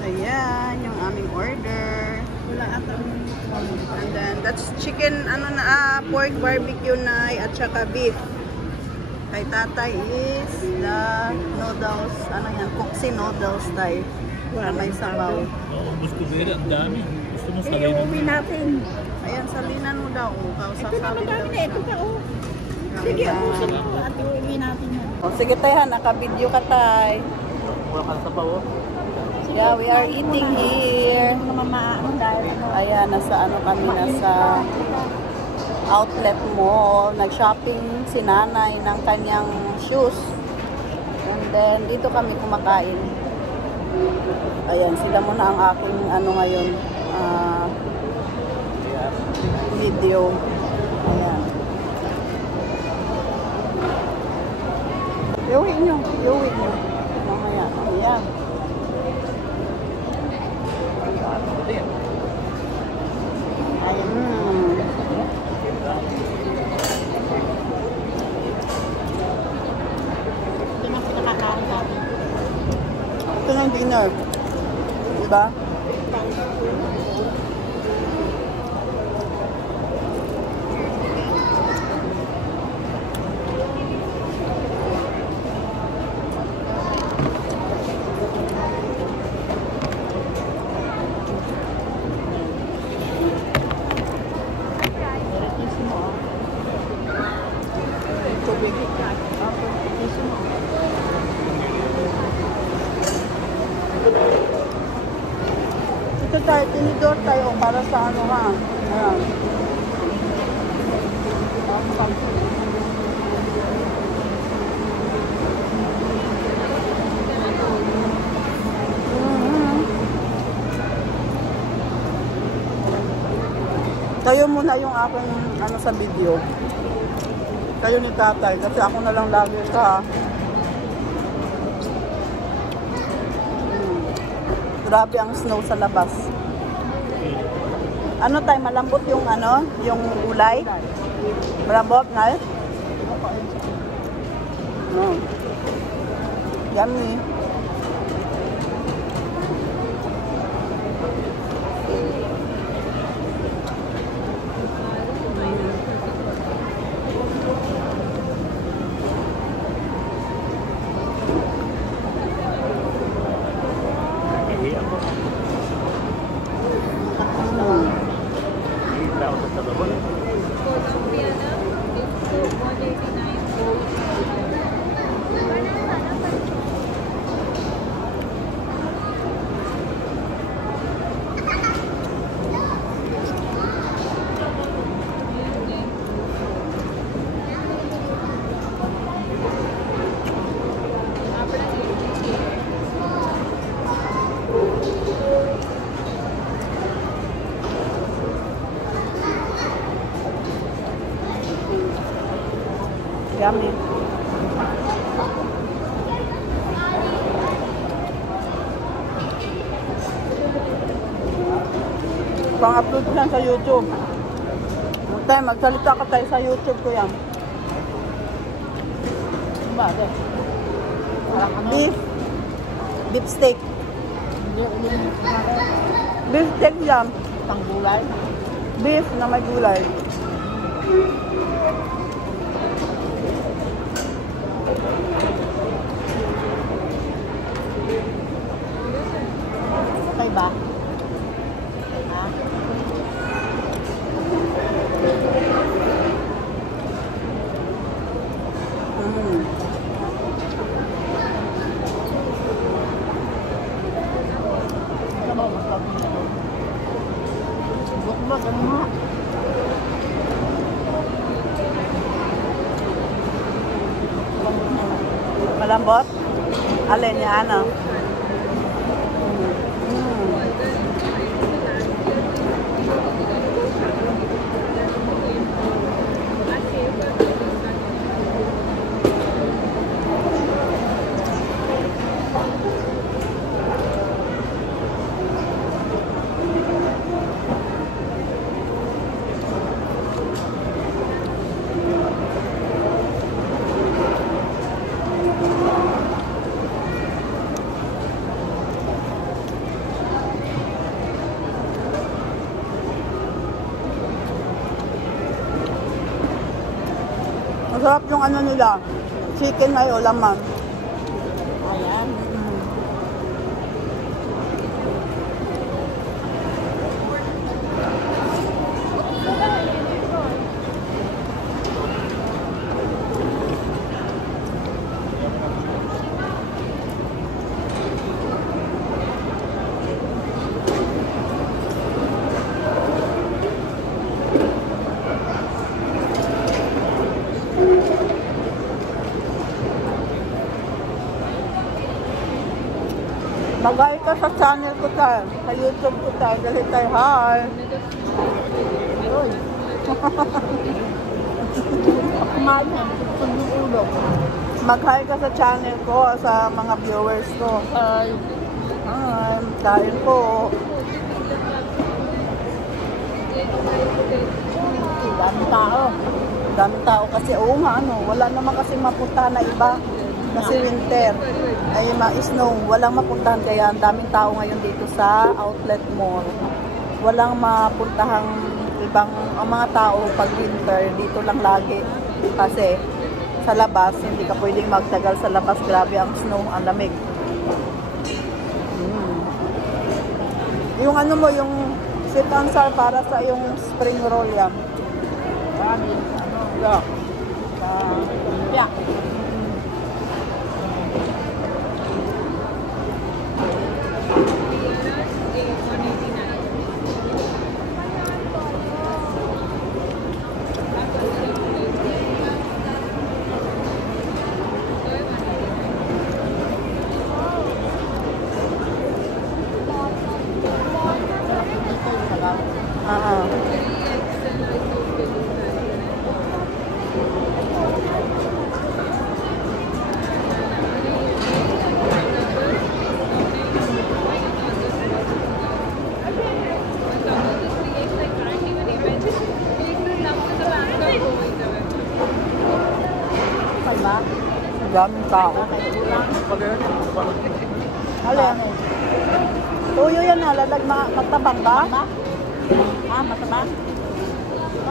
Ayan, yung aming order. And then, that's chicken, pork barbecue na at saka beef. Kay tatay is the noodles, kuksi noodles tayo. May sabaw. Gusto ko ang dami. Gusto mo sa Iuwi natin. Ayan, salinan mo daw. Ito na madami na. Ito pa oh. Sige, ubusin mo at iuwi natin yan. Sige tayo, naka-video ka tayo. Wala ka na sa pawo. Yeah, we are eating here. Ayan, nasa kami, nasa outlet mall. Nag-shopping si nanay ng kanyang shoes. And then, dito kami kumakain. Ayan, sila muna ang aking ngayon, video. Ayan. Iuwi nyo. Mamaya. Ayan. Ito na yung dinner. Diba? Ito tayo, tinidor tayo para sa ha. Ayan. Kayo muna yung aking sa video. Kayo ni tatay kasi ako na lang lagi sa grabe ang snow sa labas. Ano tayo, malambot yung yung ulay? Malambot na? No. Yummy. Yummy. Pang-upload ko yan sa YouTube. Tayo, magsalita ka tayo sa YouTube ko yan. Bakit? Beef steak. Beef steak yan. Pang gulay. Beef na may gulay. Okay ba? Ha? Malambot? Alin niya, ano? Masarap yung ano nila. Chicken may ulaman. Ayan. Magay ka sa channel ko tayo. Sa YouTube ko tayo. Dali tayo. Hi! Uy. Kumain na. Kung yung ulo. Mag-hi ka sa channel ko, sa mga viewers ko. Ay. Hi! Kain po. Daming tao. Daming tao kasi, oo nga, ano, wala naman kasi mapuntahan na iba. Kasi winter, ay ma-snow, walang mapuntahan kaya ang daming tao ngayon dito sa outlet mall. Walang mapuntahang ibang, ang mga tao pag winter, dito lang lagi. Kasi sa labas, hindi ka pwedeng magtagal sa labas, grabe ang snow, ang lamig. Yung ano mo, yung sweet and sour para sa yung spring roll yan. Marami. Yeah. Yeah. Daming tao. Alin? Tuyo yan ha, lalag magtabang ba? Ah, matabang?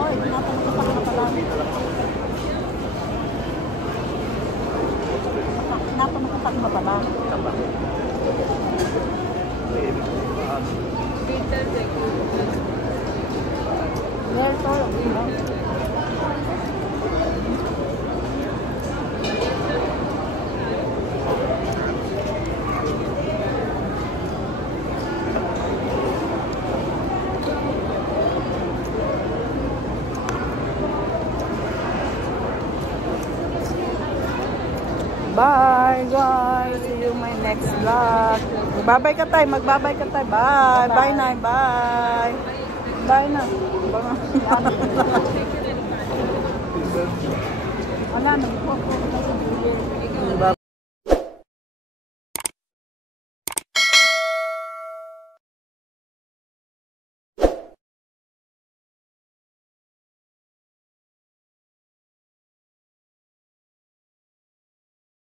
Oy, napamatapang na pala. Napamatapang na pala. Well, so, bye guys, see you my next vlog. Magbabay ka tayo, magbabay ka tayo. Bye, bye na, bye. Bye na. wala nang